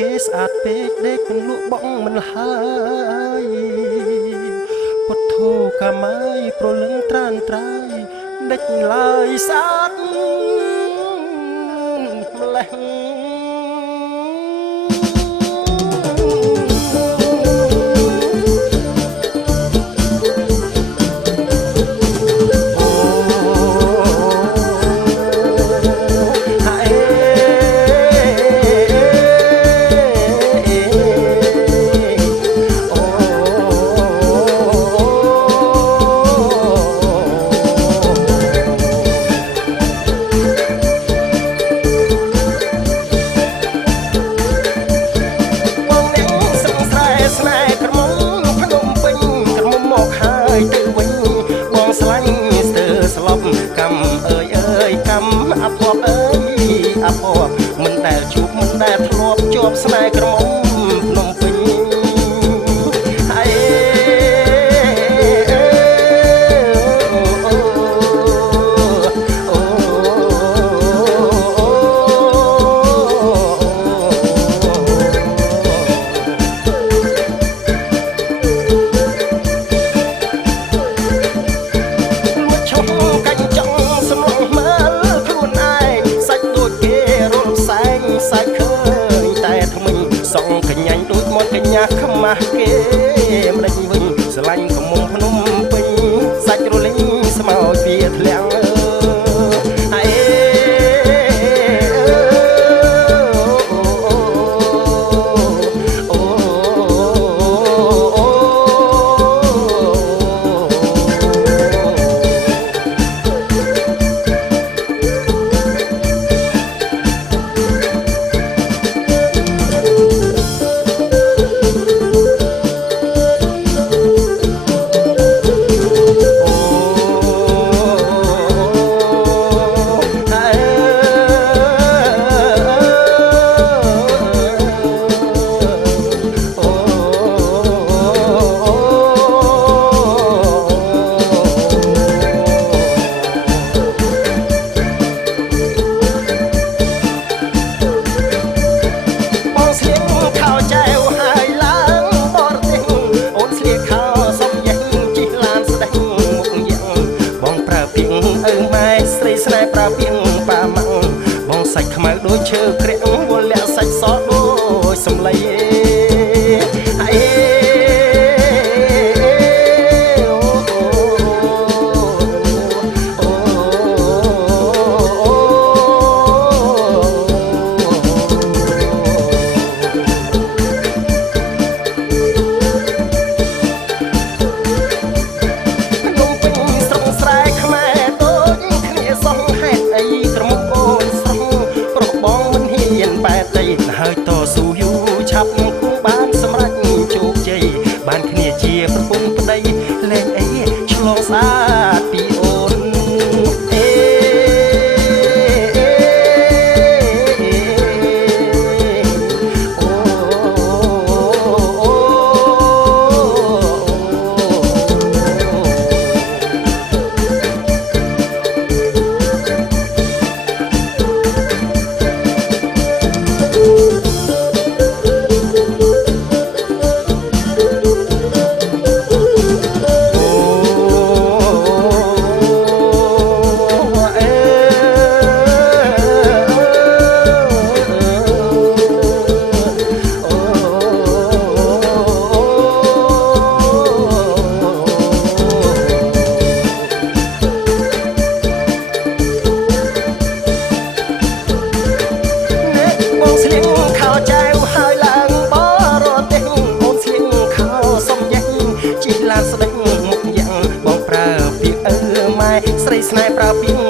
គេស្អាតពេកដេកមិនលក់បងមិនហើយពុទ្ធូកាម៉ាយប្រលឹងត្រានត្រាយដេចឡើយស្អាតម្លេះមិនដែលជួបមិនដែលធ្លាប់ជាប់ស្នេហ៍ក្រមុំភ្នំពេញខ្មាស់គេមិនដេញវិញស្រឡាញ់កុំមុំភ្នំពេញសាច់រលីងស្មោចវាធ្លាំងសាច់ខ្មៅដូចឈើក្រាក់វល់លាក់សាច់សដូចសំឡីហើយតស៊ូយូរឆាប់គង់បានសម្រេចជោគជ័យបានគ្នាជាប្រពន្ធប្តីលែងអីឆ្លងស្អាតពីអូនស្រីស្នេហ៍ប្រើពីង